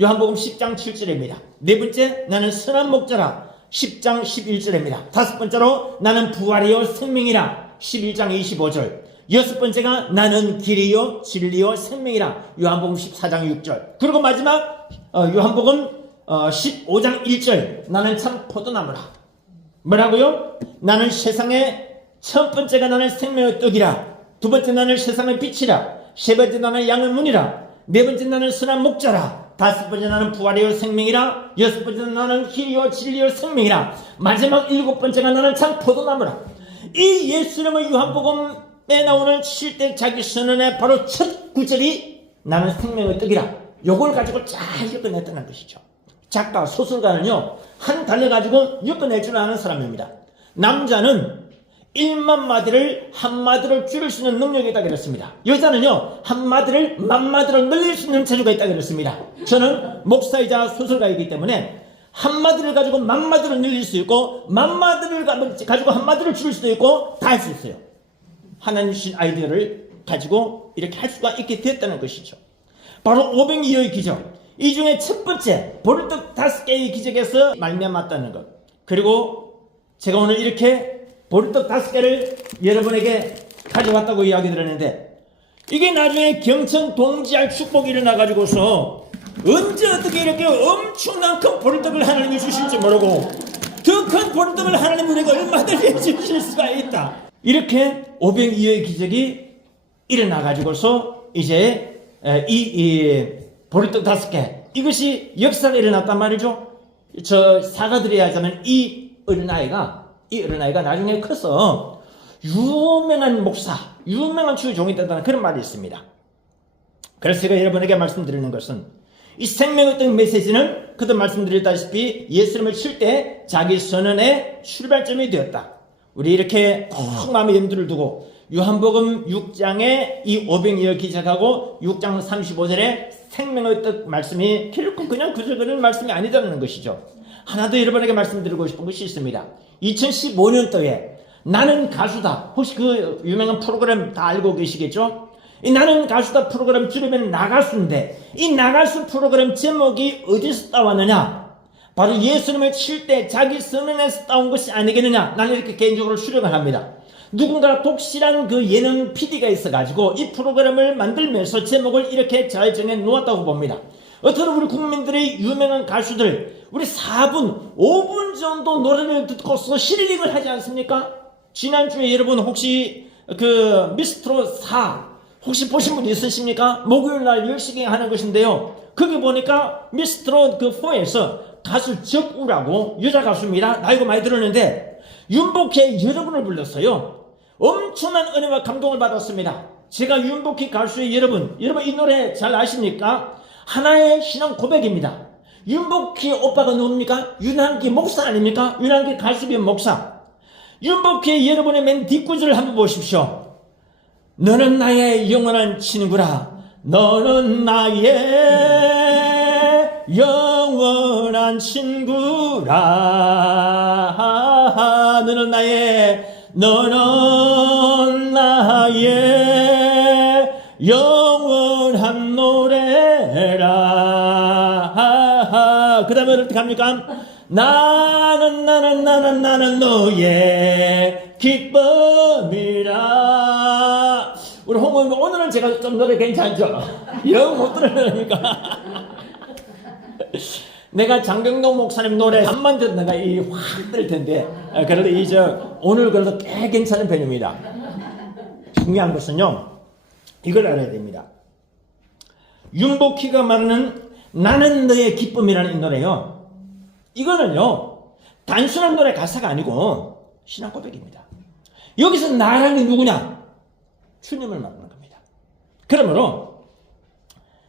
요한복음 10장 7절입니다. 네 번째 나는 선한 목자라. 10장 11절입니다. 다섯 번째로 나는 부활이요 생명이라. 11장 25절. 여섯 번째가 나는 길이요 진리요 생명이라. 요한복음 14장 6절. 그리고 마지막 요한복음 15장 1절 나는 참 포도나무라. 뭐라고요? 나는 세상의 첫 번째가 나는 생명의 떡이라. 두 번째 나는 세상의 빛이라. 세 번째 나는 양의 문이라. 네 번째 나는 선한 목자라. 다섯 번째 나는 부활이요 생명이라. 여섯 번째 나는 길이요 진리요 생명이라. 마지막 일곱 번째가 나는 참 포도나무라. 이 예수님의 요한복음에 나오는 7대 자기 선언의 바로 첫 구절이 나는 생명의 떡이라. 요걸 가지고 잘 엮어냈다는 것이죠. 작가, 소설가는요, 한 단어 가지고 엮어낼 줄 아는 사람입니다. 남자는 1만 마디를 한마디로 줄일 수 있는 능력이 있다고 그랬습니다. 여자는요, 한마디를 만마디로 늘릴 수 있는 재주가 있다고 그랬습니다. 저는 목사이자 소설가이기 때문에 한마디를 가지고 만마디로 늘릴 수 있고, 만마디를 가지고 한마디를 줄일 수도 있고, 다 할 수 있어요. 하나님 주신 아이디어를 가지고 이렇게 할 수가 있게 됐다는 것이죠. 바로 오병이어의 기적. 이 중에 첫 번째, 보리떡 5개의 기적에서 말미암았다는 것. 그리고 제가 오늘 이렇게 보리떡 5개를 여러분에게 가져왔다고 이야기 드렸는데, 이게 나중에 경천 동지할 축복이 일어나가지고서 언제 어떻게 이렇게 엄청난 큰 보리떡을 하나님이 주실지 모르고 더 큰 보리떡을 하나님 우리가 얼마든지 주실 수가 있다. 이렇게 오병이어의 기적이 일어나가지고서 이제 이 보리떡 5개, 이것이 역사가 일어났단 말이죠. 저 사과드려야 하자면 이 어린아이가 나중에 커서 유명한 목사, 유명한 주의 종이 된다는 그런 말이 있습니다. 그래서 제가 여러분에게 말씀드리는 것은 이 생명의 떡 메시지는 그도 말씀드렸다시피 예수님을 칠 때 자기 선언의 출발점이 되었다. 우리 이렇게 꼭 마음에 염두를 두고 요한복음 6장에 이 오병이어 기적하고 6장 35절에 생명의 떡 말씀이 결코 그냥 그저 그런 말씀이 아니다는 것이죠. 하나 더 여러분에게 말씀드리고 싶은 것이 있습니다. 2015년도에 나는 가수다. 혹시 그 유명한 프로그램 다 알고 계시겠죠? 이 나는 가수다 프로그램 줄이면 나가수인데, 이 나가수 프로그램 제목이 어디서 따왔느냐? 바로 예수님을 칠 때 자기 선언에서 따온 것이 아니겠느냐? 나는 이렇게 개인적으로 수령을 합니다. 누군가 독실한 그 예능 PD가 있어가지고 이 프로그램을 만들면서 제목을 이렇게 잘 정해 놓았다고 봅니다. 어떤 우리 국민들의 유명한 가수들, 우리 4분, 5분 정도 노래를 듣고서 힐링을 하지 않습니까? 지난주에 여러분 혹시 그 미스트롯 4 혹시 보신 분 있으십니까? 목요일날 10시경에 하는 것인데요. 거기 보니까 미스트롯 그 4에서 가수 적우라고 여자 가수입니다. 나이가 많이 들었는데 윤복희의 여러분을 불렀어요. 엄청난 은혜와 감동을 받았습니다. 제가 윤복희 가수의 여러분 이 노래 잘 아십니까? 하나의 신앙 고백입니다. 윤복희 오빠가 누굽니까? 윤한기 목사 아닙니까? 윤한기 가수비 목사. 윤복희 여러분의 맨 뒷구절을 한번 보십시오. 너는 나의 영원한 친구라. 너는 나의 영원한 친구라. 너는 나의 영원한 노래라. 그 다음에 어떻게 합니까? 나는 너의 기쁨이라. 우리 홍보님 오늘은 제가 좀 노래 괜찮죠? 영 못 들으니까. 내가 장경동 목사님 노래 한번 들으면 내가 확 뜰 텐데, 그래도 오늘 그래도 꽤 괜찮은 편입니다. 중요한 것은요, 이걸 알아야 됩니다. 윤복희가 말하는 나는 너의 기쁨이라는 이 노래요. 이거는요, 단순한 노래 가사가 아니고 신앙 고백입니다. 여기서 나라는 누구냐? 주님을 말하는 겁니다. 그러므로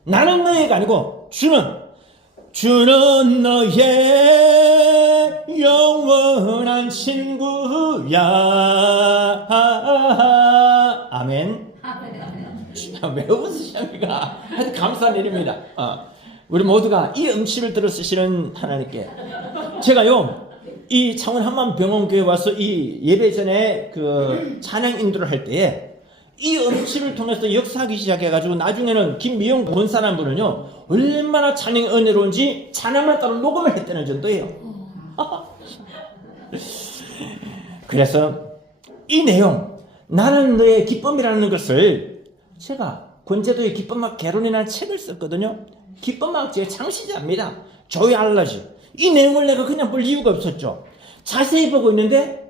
나는 너의가 아니고 주는 너의 영원한 친구야. 아멘. 왜 웃으십니까? 하여튼 감사한 일입니다. 우리 모두가 이 음치를 들어 쓰시는 하나님께 제가요 이 창원 한만병원교회 와서 이 예배 전에 그 찬양 인도를 할 때에 이 음치를 통해서 역사하기 시작해가지고 나중에는 김미영 권사라는 분은요 얼마나 찬양이 은혜로운지 찬양만 따로 녹음을 했다는 정도예요. 그래서 이 내용 나는 너의 기쁨이라는 것을 제가 권제도의 기쁨학 개론이라는 책을 썼거든요. 기쁨학자의 창시자입니다. 조이 알러지. 이 내용을 내가 그냥 볼 이유가 없었죠. 자세히 보고 있는데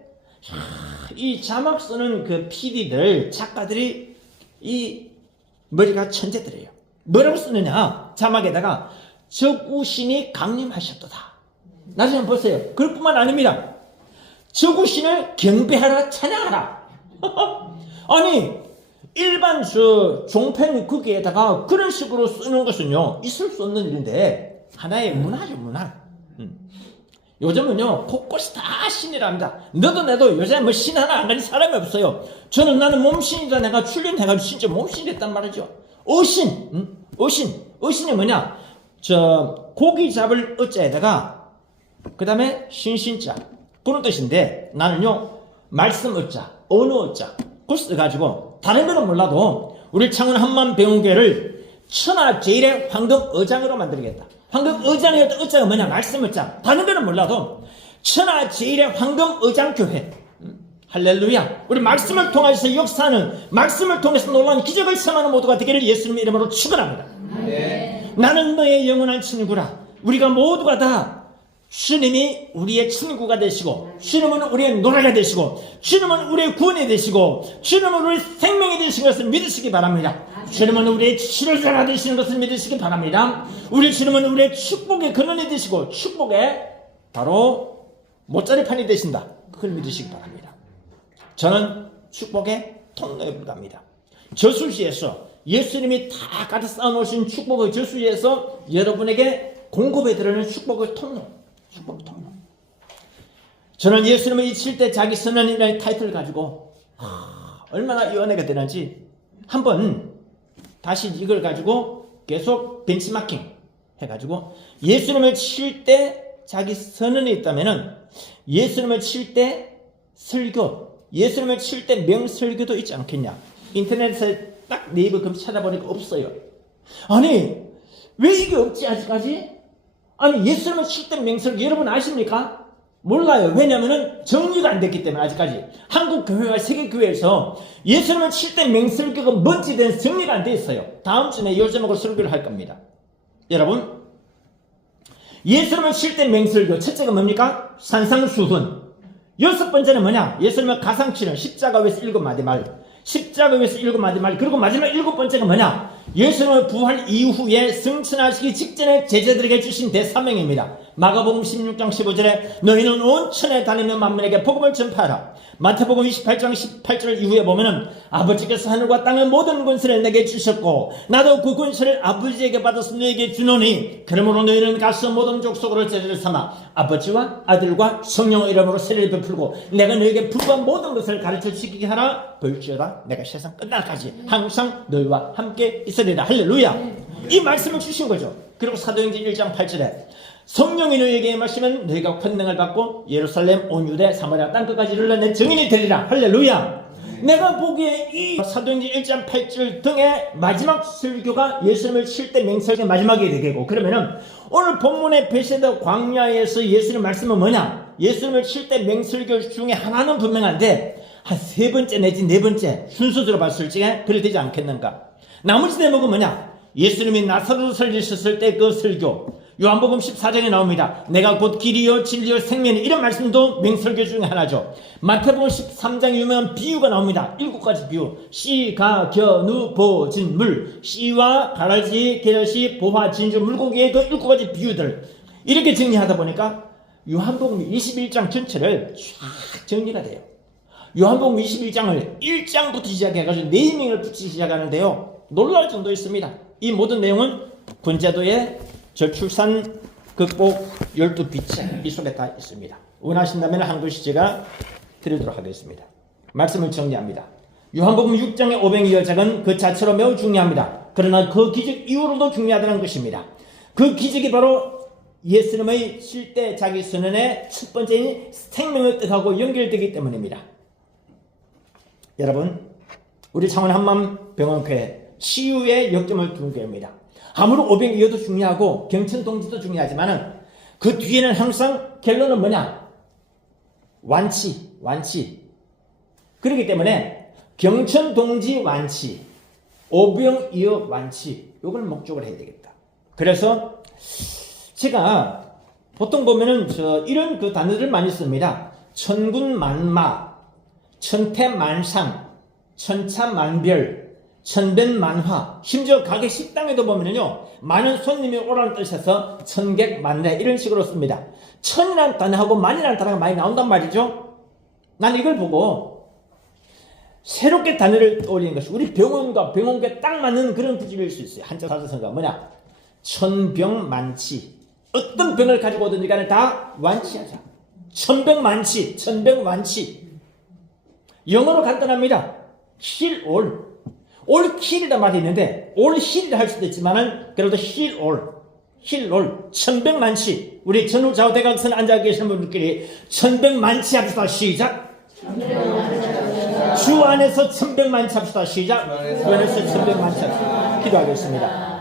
이 자막 쓰는 그 PD들, 작가들이 이 머리가 천재들이에요. 뭐라고 쓰느냐? 자막에다가 적우신이 강림하셨도다. 나중에 보세요. 그것뿐만 아닙니다. 적우신을 경배하라, 찬양하라. 아니 일반 종편 거기에다가 그런 식으로 쓰는 것은요 있을 수 없는 일인데 하나의 문화죠, 문화. 요즘은요 곳곳이 다 신이랍니다. 너도 내도 요새 뭐 신 하나 안 가진 사람이 없어요. 나는 몸신이다. 내가 출연해가지고 진짜 몸신이 됐단 말이죠. 어신이 뭐냐? 고기 잡을 어자에다가 그 다음에 신신자 그런 뜻인데 나는요 말씀 어자, 어느 어자 그걸 써가지고 다른 거는 몰라도 우리 창원 한만병원교회를 천하제일의 황금의장으로 만들겠다. 황금의장의 의자가 뭐냐? 말씀 의자. 다른 거는 몰라도 천하제일의 황금의장교회. 할렐루야. 우리 말씀을 통해서 역사하는, 말씀을 통해서 놀라운 기적을 성하는 모두가 되기를 예수님의 이름으로 축원합니다. 나는 너의 영원한 친구라. 우리가 모두가 다 주님이 우리의 친구가 되시고, 주님은 우리의 노래가 되시고, 주님은 우리의 구원이 되시고, 주님은 우리의 생명이 되시는 것을 믿으시기 바랍니다. 주님은 우리의 치료자가 되시는 것을 믿으시기 바랍니다. 우리 주님은 우리의 축복의 근원이 되시고, 축복의 바로 못자리판이 되신다. 그걸 믿으시기 바랍니다. 저는 축복의 통로에 불과합니다. 저수지에서 예수님이 다 가득 쌓아놓으신 축복의 저수지에서 여러분에게 공급해드리는 축복의 통로. 저는 예수님을 잊힐 때 자기 선언이라는 타이틀을 가지고 얼마나 이 은혜가 되는지 한번 다시 이걸 가지고 계속 벤치마킹 해가지고 예수님을 칠 때 자기 선언이 있다면은 예수님을 칠 때 설교, 예수님을 칠 때 명설교도 있지 않겠냐. 인터넷에 딱 네이버 검 찾아보니까 없어요. 아니 왜 이게 없지 아직까지? 아니 예수님을 칠 때 명설교 여러분 아십니까? 몰라요. 왜냐하면 정리가 안 됐기 때문에 아직까지 한국 교회와 세계 교회에서 예수님을 칠 때 명설교가 뭔지 대한 정리가 안 돼 있어요. 다음 주에 이 제목으로 설교를 할 겁니다. 여러분 예수님을 칠 때 명설교 첫째가 뭡니까? 산상수훈. 여섯 번째는 뭐냐? 예수님을 가상치는 십자가 위에서 7마디 말, 십자가 위에서 7마디 말. 그리고 마지막 7번째가 뭐냐? 예수님의 부활 이후에 승천하시기 직전에 제자들에게 주신 대사명입니다. 마가복음 16장 15절에 너희는 온 천에 다니며 만민에게 복음을 전파하라. 마태복음 28장 18절 이후에 보면은 아버지께서 하늘과 땅의 모든 권세를 내게 주셨고 나도 그 권세를 아버지에게 받아서 너에게 주노니 그러므로 너희는 가서 모든 족속으로 제자를 삼아 아버지와 아들과 성령의 이름으로 세례를 베풀고 내가 너에게 불과한 모든 것을 가르쳐 지키게 하라. 볼지어다 내가 세상 끝날까지 항상 너희와 함께 있으리라. 할렐루야. 이 말씀을 주신 거죠. 그리고 사도행전 1장 8절에 성령이 너희에게 임하시면 너희가 권능을 받고 예루살렘 온 유대 사마리아 땅끝까지 이르러 내 증인이 되리라. 할렐루야. 내가 보기에 이 사도행전 1장 8절 등의 마지막 설교가 예수님을 칠 때 맹설의 마지막이 되겠고, 그러면은 오늘 본문의 베세다 광야에서 예수님 말씀은 뭐냐? 예수님을 칠 때 맹설교 중에 하나는 분명한데 한 세 번째 내지 네 번째 순서대로 봤을 적에 그래 되지 않겠는가? 나머지 대목은 뭐냐? 예수님이 나사로를 살리셨을 때 그 설교, 요한복음 14장에 나옵니다. 내가 곧 길이요 진리요 생명이, 이런 말씀도 맹설교 중에 하나죠. 마태복음 13장 유명한 비유가 나옵니다. 7가지 비유. 씨, 가, 겨, 누, 보, 진, 물. 씨와 가라지, 게르시, 보화, 진주, 물고기의 그 7가지 비유들. 이렇게 정리하다 보니까 요한복음 21장 전체를 쫙 정리가 돼요. 요한복음 21장을 1장부터 시작해가지고 네이밍을 붙이기 시작하는데요. 놀라울 정도 있습니다. 이 모든 내용은 군제도의 저출산 극복 12빛이 이 속에 다 있습니다. 원하신다면 한 글씩 제가 드리도록 하겠습니다. 말씀을 정리합니다. 요한복음 6장의 오병이 여작은 그 자체로 매우 중요합니다. 그러나 그 기적 이후로도 중요하다는 것입니다. 그 기적이 바로 예수님의 칠대 자기 선언의 첫 번째인 생명의 뜻하고 연결되기 때문입니다. 여러분, 우리 창원 한맘병원교회 치유의 역점을 둔 교회입니다. 아무리 오병이어도 중요하고 경천동지도 중요하지만 그 뒤에는 항상 결론은 뭐냐? 완치. 그렇기 때문에 경천동지 완치, 오병이어 완치, 이걸 목적으로 해야 되겠다. 그래서 제가 보통 보면은 이런 그 단어들을 많이 씁니다. 천군만마, 천태만상, 천차만별, 천변만화, 심지어 가게 식당에도 보면요 많은 손님이 오라는 뜻에서 천객만례 이런 식으로 씁니다. 천이라는 단어하고 만이라는 단어가 많이 나온단 말이죠. 난 이걸 보고 새롭게 단어를 떠올리는 것이 우리 병원과 병원에 딱 맞는 그런 구질일 수 있어요. 한자 사자성어가 뭐냐? 천병만치. 어떤 병을 가지고 오든지 간에 다 완치하자. 천병만치, 천병완치. 영어로 간단합니다. heal all. all heal이라는 말이 있는데 all heal이라 할 수도 있지만은 그래도 heal all. 천병만치. 우리 전후좌우 대각선 앉아 계시는 분들끼리 천병만치 합시다. 시작. 주 안에서 천병만치 합시다. 시작. 주 안에서 천병만치 합시다. 기도하겠습니다.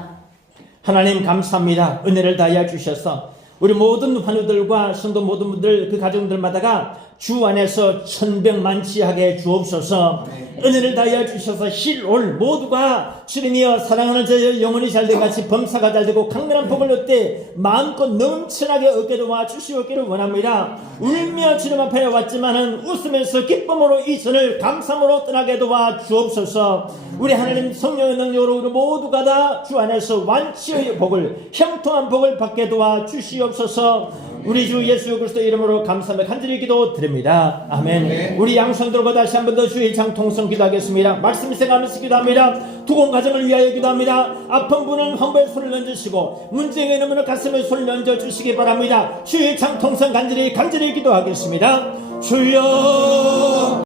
하나님 감사합니다. 은혜를 다하여 주셔서 우리 모든 환우들과 성도 모든 분들 그 가정들마다가 주 안에서 천병만치하게 주옵소서. 은혜를 다하여 주셔서 힐올 모두가 주님이여 사랑하는 저 영혼이 잘된 같이 범사가 잘되고 강건한 복을 얻되 마음껏 넘쳐나게 얻게 도와 주시옵기를 원합니다. 울며 주님 앞에 왔지만은 웃으면서 기쁨으로 이 전을 감사함으로 떠나게 도와 주옵소서. 우리 하나님 성령의 능력으로 우리 모두가 다 주 안에서 완치의 복을 형통한 복을 받게 도와 주시옵소서. 우리 주 예수 그리스도 이름으로 감사하며 간절히 기도 드립니다. 아멘. 우리 양손들과 다시 한 번 더 주의 장 통성 기도하겠습니다. 말씀 생각하면서 기도합니다. 두공 가정을 위하여 기도합니다. 아픈 분은 황배에 손을 얹으시고 문제가 있는 분은 가슴에 손을 얹어주시기 바랍니다. 주의 장 통성 간절히 기도하겠습니다. 주여